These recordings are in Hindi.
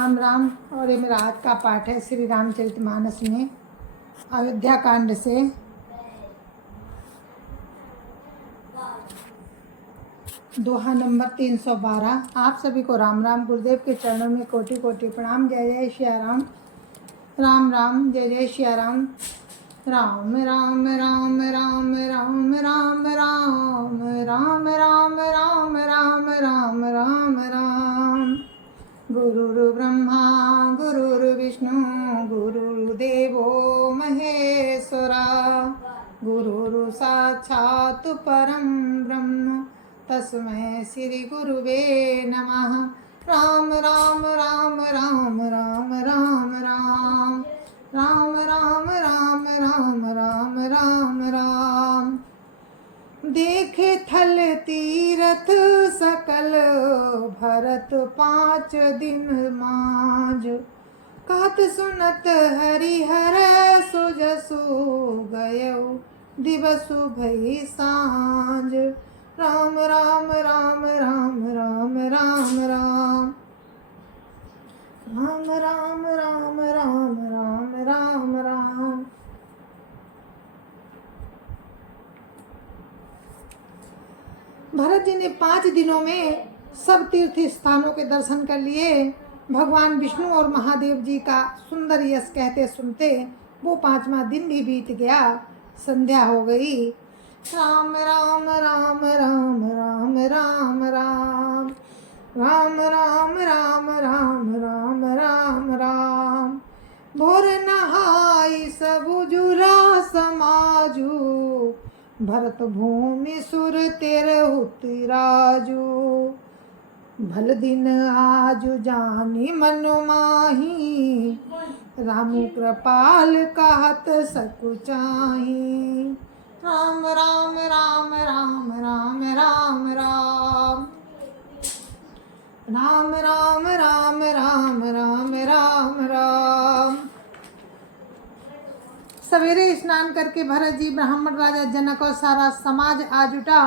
राम राम। और ये मेरा आज का पाठ है श्री रामचरितमानस में अयोध्या कांड से। दोहा नंबर 312। आप सभी को राम राम। गुरुदेव के चरणों में कोटि कोटि प्रणाम। जय जय श्री राम। राम राम जय जय श्री राम। राम राम राम राम राम राम राम राम राम राम राम राम राम राम। गुरुर् ब्रह्मा गुरुर्विष्णु गुरुर्देवो महेश्वरा। गुरुर् साक्षात् परं ब्रह्म तस्मै श्री गुरुवे नमः। राम राम राम राम राम राम राम राम राम राम राम राम राम राम। देखे थल तीरथ सकल भरत 5 दिन माज। कहत सुनत हरिहर सुजसु गयो दिवसु भई सांझ। राम राम राम राम राम राम राम राम राम राम राम राम राम राम। भरत जी ने 5 दिनों में सब तीर्थ स्थानों के दर्शन कर लिए। भगवान विष्णु और महादेव जी का सुंदर यश कहते सुनते वो 5वां दिन भी बीत गया। संध्या हो गई। राम राम राम राम राम राम राम राम राम राम राम राम राम राम। भोर नहाई सब जुरा समाजू। भरत भूमि सुर तेरहु तिराजू। भल दिन आजु जानी मन माही। रामु कृपाल कहत सकुचाही। राम राम राम राम राम राम राम राम राम राम राम राम राम राम। सवेरे स्नान करके भरत जी, ब्राह्मण राजा जनक और सारा समाज आज उठा।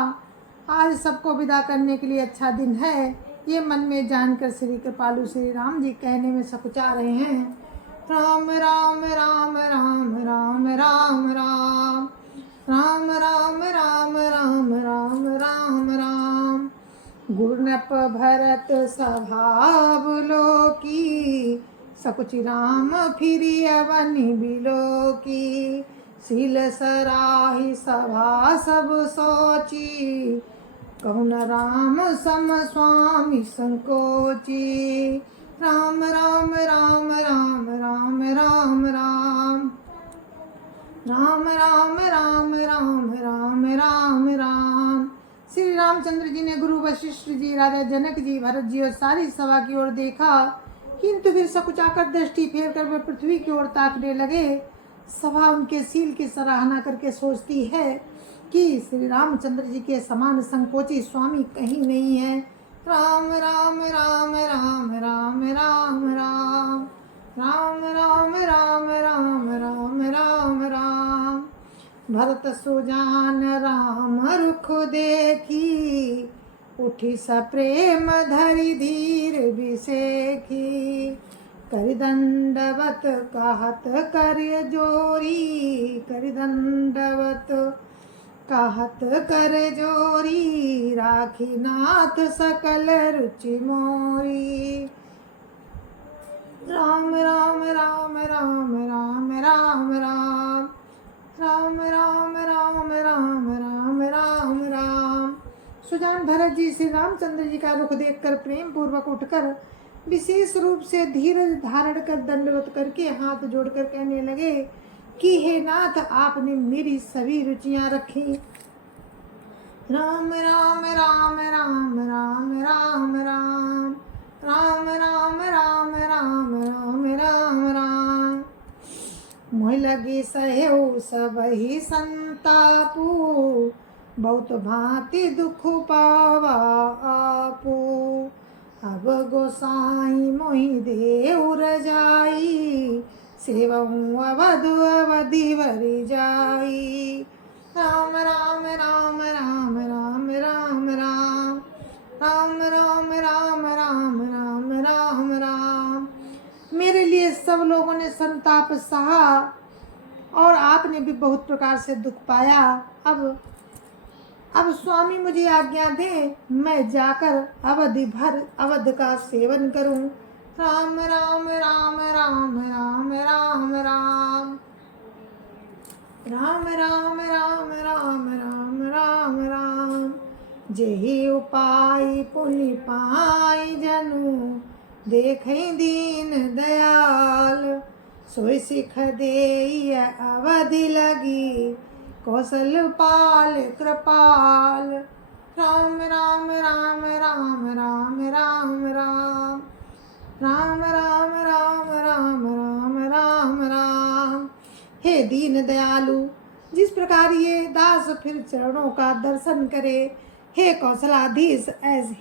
आज सबको विदा करने के लिए अच्छा दिन है, ये मन में जानकर श्री कृपालु श्री राम जी कहने में सकुचा रहे हैं। राम राम राम राम राम राम राम राम राम राम राम राम राम राम। गुरनप भरत स्वभाव लोकी। सकुचि राम फिरी अवनि बिलोकी। सील सराही सभा सब सोची। कहून राम सम स्वामी संकोची। राम राम राम राम राम राम राम राम राम राम राम राम राम राम। श्री रामचंद्र जी ने गुरु वशिष्ठ जी, राजा जनक जी, भरत जी और सारी सभा की ओर देखा, किंतु फिर सकुचाकर दृष्टि फेर कर वे पृथ्वी की ओर ताकने लगे। सभा उनके सील की सराहना करके सोचती है कि श्री रामचंद्र जी के समान संकोची स्वामी कहीं नहीं है। राम राम राम राम राम राम राम राम राम राम राम राम राम राम। भरत सुजान राम रुख देखी। उठी सप्रेम धरि धीर विसेखी। कर दंडवत कहत कर जोरी। कर दंडवत कहत कर जोरी। राखी नाथ सकल रुचि मोरी। राम राम राम राम राम राम राम राम राम राम राम राम राम राम। सुजान भरत जी श्री रामचंद्र जी का रुख देखकर प्रेम पूर्वक उठकर विशेष रूप से धीरज धारण कर दंडवत करके हाथ जोड़कर कहने लगे कि हे नाथ, आपने मेरी सभी रुचियां रखी। राम राम राम राम राम राम राम राम राम राम राम राम राम राम। मोह लगी सहु सबहि संतापू। बहुत भांति दुख पावा आपू। अब गोसाई मोहि देउ रजाई। सेवहु अवध अवधि वरि जाई। राम राम राम राम राम राम राम राम राम राम राम राम राम राम। सब लोगों ने संताप सहा और आपने भी बहुत प्रकार से दुख पाया। अब स्वामी मुझे आज्ञा दें, मैं जाकर अवधि भर अवध का सेवन करूं। राम राम राम राम राम राम राम राम राम राम राम राम राम राम। जेहि उपाय पुनि पाई जनु, देखै दीन दयाल। सोई सिख देई अवधि लगी, कौशल पाल कृपाल। राम राम राम राम राम राम राम राम राम राम राम राम राम राम। हे दीन दयालु, जिस प्रकार ये दास फिर चरणों का दर्शन करे, हे कौशलाधीश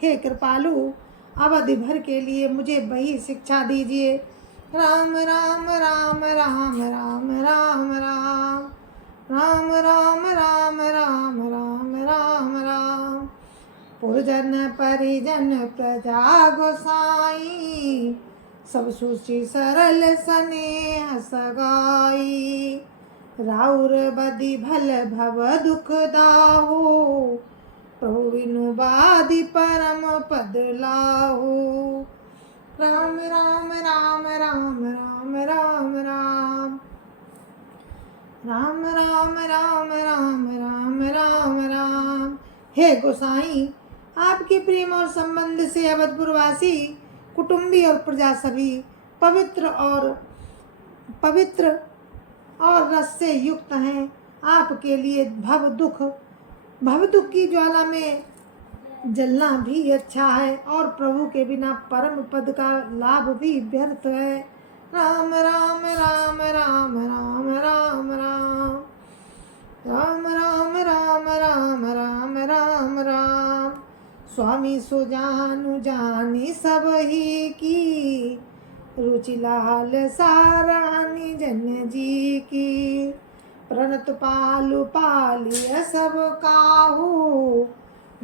हे कृपालु, अवधि भर के लिए मुझे वही शिक्षा दीजिए। राम राम राम राम राम राम राम राम राम राम राम राम राम राम। पुरजन परिजन प्रजा गोसाई, सब सुचि सरल स्नेह सगाई। राउर बदि भल भव दुख दाहु, प्रभु बिनु बाधि परम पद लाहु। राम राम राम राम राम राम राम राम राम राम राम राम राम राम। हे गोसाई, आपके प्रेम और संबंध से अवधपुरवासी कुटुंबी और प्रजा सभी पवित्र और रस से युक्त हैं। आपके लिए भव दुख की ज्वाला में जलना भी अच्छा है, और प्रभु के बिना परम पद का लाभ भी व्यर्थ है। राम राम राम राम राम राम राम राम राम राम राम राम राम राम। स्वामी सुजानु जानी सब ही की, रुचि लाल सारानी जन जी की। प्रणत पालु पालिय सब काहू,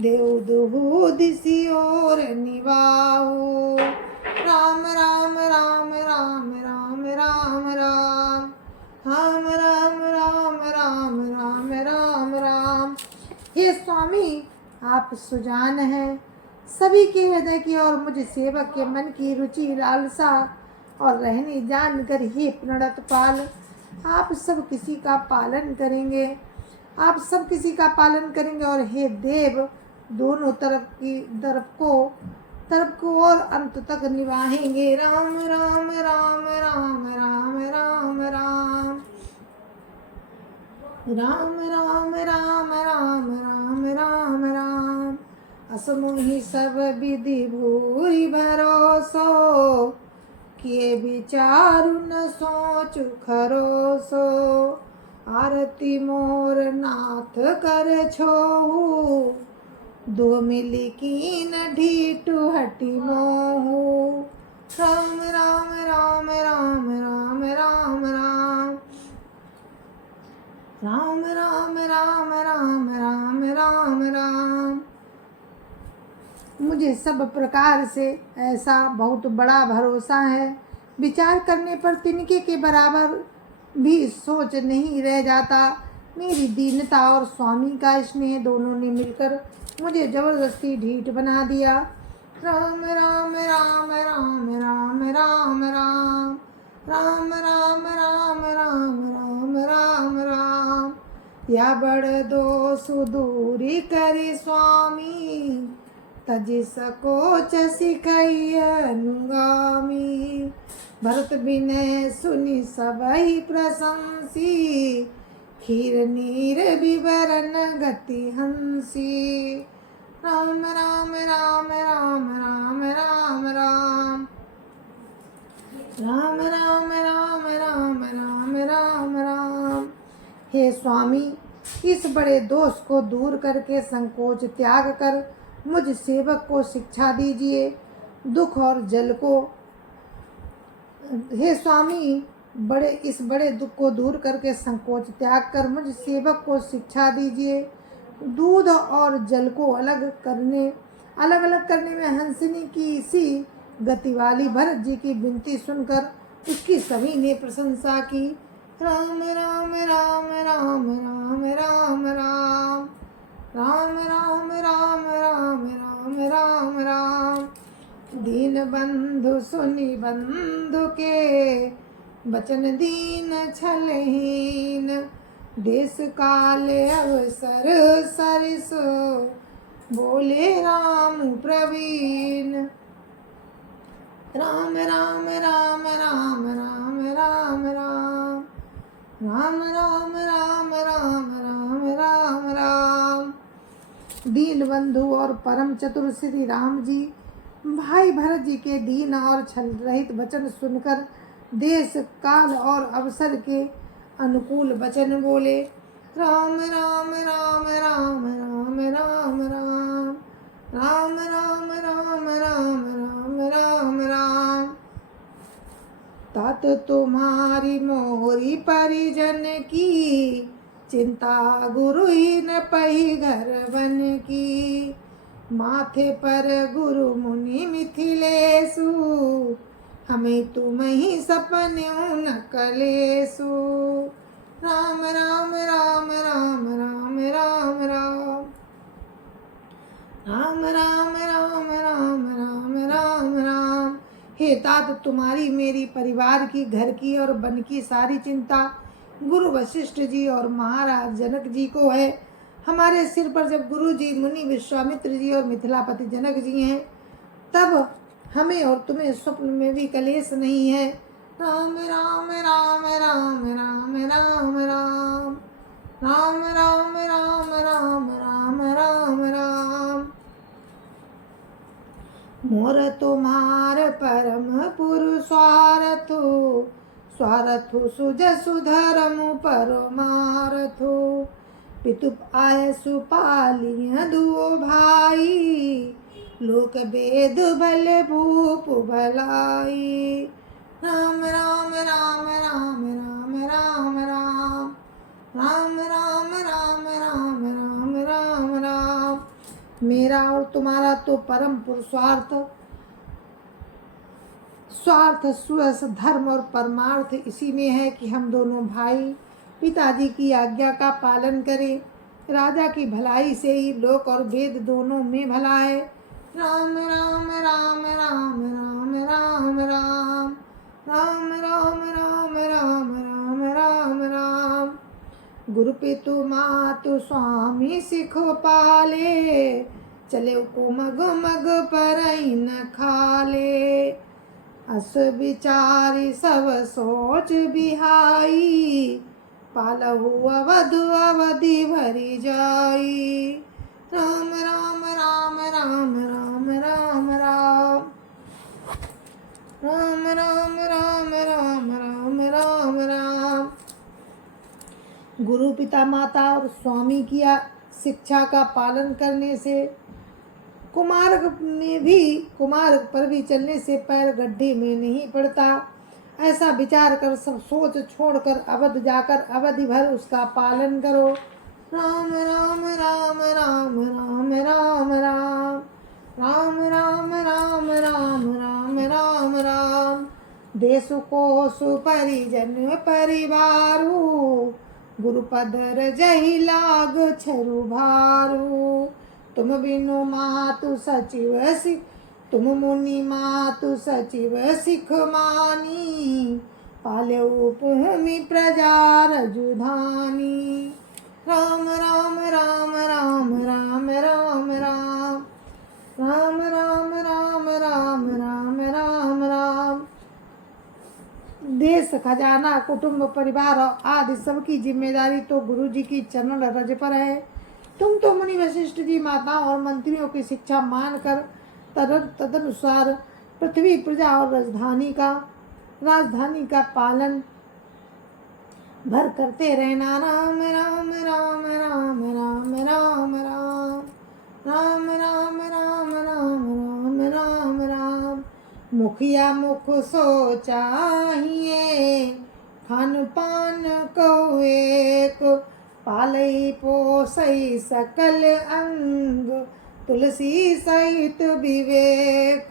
देव दुहु दिसी और निवाहु। राम राम राम राम राम राम राम राम राम राम राम राम राम राम। हे स्वामी, आप सुजान हैं सभी के हृदय की, और मुझ सेवक के मन की रुचि लालसा और रहनी जानकर हे प्रणत पाल, आप सब किसी का पालन करेंगे। और हे देव, दोनों तरफ को और अंत तक निभाएंगे। राम राम राम राम राम राम राम राम राम राम राम राम राम राम। असमोहि सब विधि भूरि भरोसो, किए विचारु न सोचु खरोसो। आरती मोर नाथ कर छोहु, दो मिली कीन ढीटु हटि मोहु। राम राम राम राम राम राम राम राम राम राम राम राम राम राम। मुझे सब प्रकार से ऐसा बहुत बड़ा भरोसा है, विचार करने पर तिनके के बराबर भी सोच नहीं रह जाता। मेरी दीनता और स्वामी का स्नेह दोनों ने मिलकर मुझे जबरदस्ती ढीठ बना दिया। राम राम राम राम राम राम राम राम राम राम राम राम राम राम। या बड़ दोष दूरी करी स्वामी, तजि सकोच सिखई अनुगामी। भरत विनय सुनि सबहि प्रशंसी, खीर नीर विवरण गति हंसी। राम राम राम राम राम राम राम राम राम राम राम राम राम राम। हे स्वामी, इस बड़े दोष को दूर करके संकोच त्याग कर मुझ सेवक को शिक्षा दीजिए। दुख और जल को, हे स्वामी, इस बड़े दुख को दूर करके संकोच त्याग कर मुझ सेवक को शिक्षा दीजिए। दूध और जल को अलग अलग करने में हंसनी की सी गति वाली भरत जी की विनती सुनकर उसकी सभी ने प्रशंसा की। राम राम राम राम राम राम राम राम राम राम राम राम राम राम। दीन बंधु सुनि बंधु के बचन दीन छलहीन। देश काल अवसर सरिस बोले राम प्रवीण। राम राम राम राम राम राम राम राम राम राम राम राम राम राम। दीन बंधु और परम चतुर श्री राम जी भाई भरत जी के दीन और छल रहित वचन सुनकर देश काल और अवसर के अनुकूल वचन बोले। राम राम राम राम राम राम राम राम राम राम राम राम राम राम। तात तुम्हारी मोहरी परिजन की चिंता गुरु ही न पही घर बन की। माथे पर गुरु मुनि मिथिलेसु हमें तुम ही सपन्यों न कलेसु। राम राम राम राम राम राम राम राम राम राम राम राम राम राम। हे तात तुम्हारी मेरी परिवार की घर की और वन की सारी चिंता गुरु वशिष्ठ जी और महाराज जनक जी को है। हमारे सिर पर जब गुरु जी मुनि विश्वामित्र जी और मिथिलापति जनक जी हैं तब हमें और तुम्हें स्वप्न में भी कलेश नहीं है। राम राम राम राम राम राम राम राम राम राम राम राम राम राम। मोर तुम्हार परम पुरुषार्थो स्वार्थो सुजसु धर्म परमार्थो। पितु आय सुपालिय दुओ भाई लोक वेद भल भूप भलाई। राम राम राम राम राम राम राम राम राम राम राम राम राम राम। मेरा और तुम्हारा तो परम पुरुषार्थ स्वार्थ सुयस धर्म और परमार्थ इसी में है कि हम दोनों भाई पिताजी की आज्ञा का पालन करें। राजा की भलाई से ही लोक और वेद दोनों में भला है। राम राम राम राम राम राम राम राम राम राम राम राम राम राम। गुरु पितु मातु स्वामी सिखो पाले चले को मग मग पर न खाले। अस विचारी सब सोच बिहाई पालहु अवध अवधि भरी जाई। राम राम राम राम राम राम राम राम राम राम राम राम राम राम। गुरु पिता माता और स्वामी की शिक्षा का पालन करने से कुमार्ग पर भी चलने से पैर गड्ढे में नहीं पड़ता। ऐसा विचार कर सब सोच छोड़कर अवध जाकर अवधि भर उसका पालन करो। राम राम राम राम राम राम राम राम राम राम राम राम राम राम। देश को सुपरिजन परिवारू गुरुपद रजहि लाग छरु भारू। तुम बिनु मातु सचिव सिख तुम मुनि मातु सचिव सिख मानी पाल्यौ भूमि प्रजा रजुधानी। राम राम राम राम राम राम राम राम राम राम राम राम राम राम। देश खजाना कुटुंब परिवार आदि सबकी जिम्मेदारी तो गुरु जी की चरण रज पर है। तुम तो मुनि वशिष्ठ जी माताओं और मंत्रियों की शिक्षा मानकर तदनुसार पृथ्वी प्रजा और राजधानी का पालन भर करते रहना। राम राम राम राम राम राम राम राम राम राम राम राम राम राम। मुखिया मुख सो चाहिए खान पान को एक पालई पोसई सकल अंग तुलसी सहित विवेक।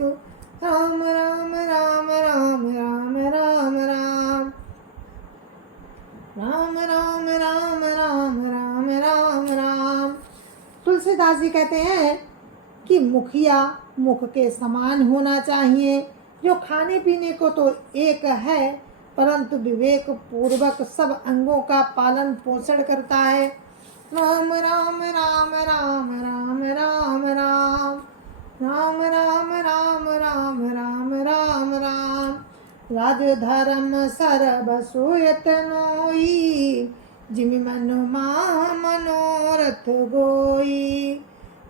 राम राम राम राम राम राम राम। जी कहते हैं कि मुखिया मुख के समान होना चाहिए, जो खाने पीने को तो एक है परंतु विवेक पूर्वक सब अंगों का पालन पोषण करता है। राम राम राम राम राम राम राम राम राम राम राम राम राम राम। राज धर्म सर्व सुयतनोई, जिमि मनु मनोरथ गोई।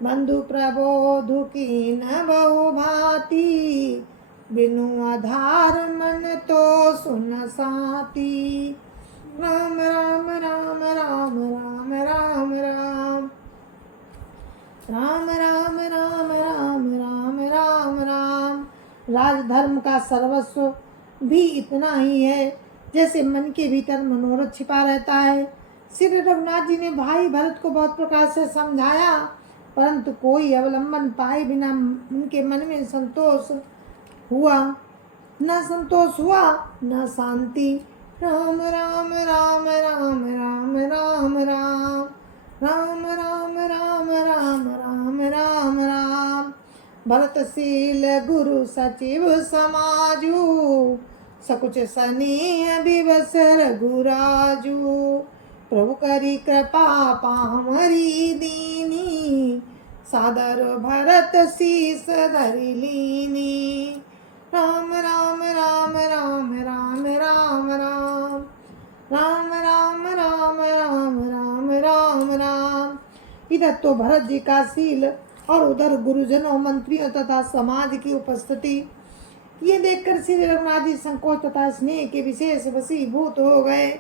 बंधु प्रबोधु कीन बहु भांति, बिनु आधार मन तो सुन साती। राम राम राम राम राम राम राम राम राम राम राम राम राम राम। राजधर्म का सर्वस्व भी इतना ही है जैसे मन के भीतर मनोरथ छिपा रहता है। श्री रघुनाथ जी ने भाई भरत को बहुत प्रकार से समझाया, परंतु कोई अवलंबन पाए बिना उनके मन में संतोष हुआ न शांति। राम राम राम राम राम राम राम राम राम राम राम राम राम राम। भरतशील गुरु सचिव समाजू, सकुच स्नेह विवश रघुराजू। प्रभु करी कृपा पामरी दीनी, सादर भरत शीस धरि लीनी। राम राम राम राम राम राम राम राम राम राम राम राम राम राम। इधर तो भरत जी का शील और उधर गुरुजनों मंत्रियों तथा समाज की उपस्थिति। ये देखकर श्री रघुनाथ जी संकोच तथा स्नेह के विशेष वशीभूत हो गए,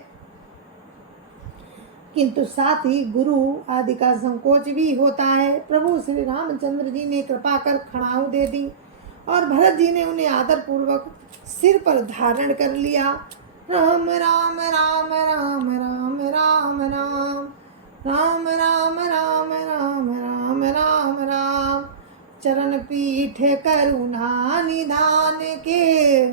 किंतु साथ ही गुरु आदि का संकोच भी होता है। प्रभु श्री रामचंद्र जी ने कृपा कर खड़ाऊ दे दी और भरत जी ने उन्हें आदर पूर्वक सिर पर धारण कर लिया। राम राम राम राम राम राम राम राम राम राम राम राम राम राम। चरण पीठ करुणा निधान के,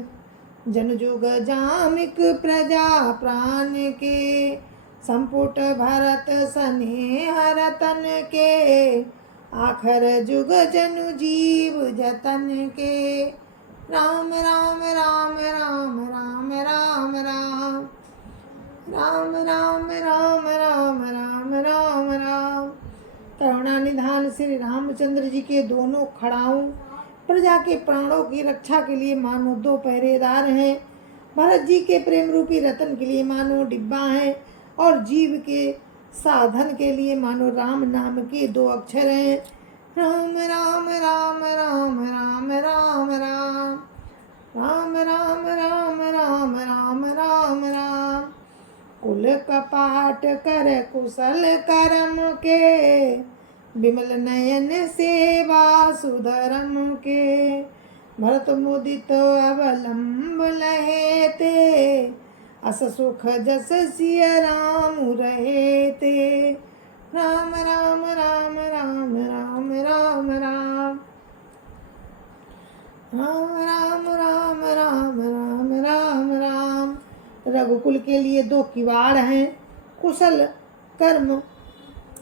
जन जुग जामिक प्रजा प्राण के। संपुट भरत स्नेह रतन के, आखर जुग जनु जीव जतन के। राम राम राम राम राम राम राम राम राम राम राम राम राम राम। करुणा निधान श्री रामचंद्र जी के दोनों खड़ाऊ प्रजा के प्राणों की रक्षा के लिए मानो दो पहरेदार हैं। भरत जी के प्रेम रूपी रतन के लिए मानो डिब्बा है और जीव के साधन के लिए मानो राम नाम के दो अक्षर हैं। राम राम राम राम राम राम राम राम राम राम राम राम राम राम। कुल कपाट कर कुशल करम के, विमल नयन सेवा सुधरम के। भरत मुदित अवलंब लहेते, अस सुख जस सिय राम रहेते। राम राम राम राम राम राम राम राम राम राम राम राम राम। रघुकुल के लिए दो किवाड़ हैं, कुशल कर्म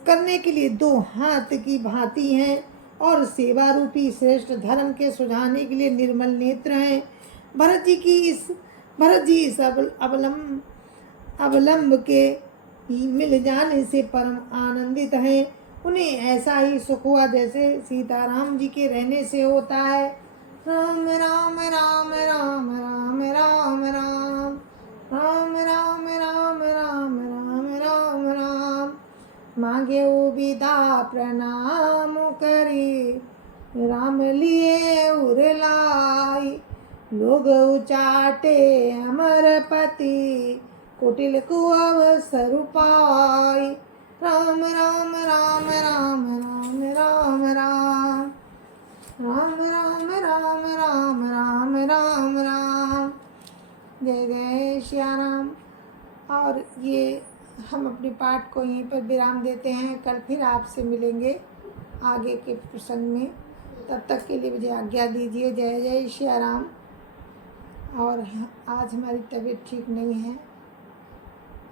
करने के लिए दो हाथ की भांति हैं और सेवा रूपी श्रेष्ठ धर्म के सुझाने के लिए निर्मल नेत्र हैं। भरत जी इस अवलंब के मिल जाने से परम आनंदित हैं। उन्हें ऐसा ही सुख हुआ जैसे सीताराम जी के रहने से होता है। राम राम राम राम राम राम राम राम राम राम राम राम राम राम। मांगे विदा प्रणाम करी, राम लिए उरलाई। लोग उचाटे अमरपति, कुटिल को अवसर पाई। राम राम राम राम राम राम राम राम राम राम राम राम राम राम। जय जय श्याम राम। और ये हम अपने पाठ को यहीं पर विराम देते हैं। कल फिर आपसे मिलेंगे आगे के प्रसंग में। तब तक के लिए मुझे आज्ञा दीजिए। जय जय श्याम राम। और आज हमारी तबीयत ठीक नहीं है,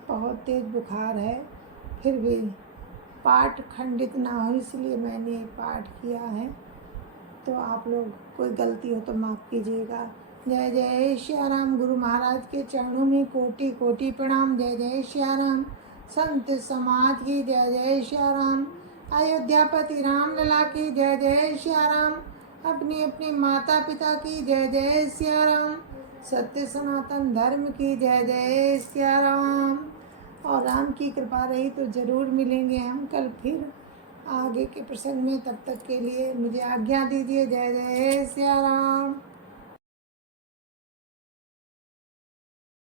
बहुत तेज़ बुखार है, फिर भी पाठ खंडित ना हो, इसलिए मैंने ये पाठ किया है। तो आप लोग कोई गलती हो तो माफ़ कीजिएगा। जय जय श्याराम। गुरु महाराज के चरणों में कोटि कोटि प्रणाम। जय जय श्याराम। संत समाज की जय जय श्याराम। अयोध्यापति राम लला की जय जय श्याराम। अपनी अपनी माता पिता की जय जय श्याराम। सत्य सनातन धर्म की जय जय श्याराम। और राम की कृपा रही तो ज़रूर मिलेंगे हम कल फिर आगे के प्रसंग में। तब तक के लिए मुझे आज्ञा दीजिए। जय जय श्याराम।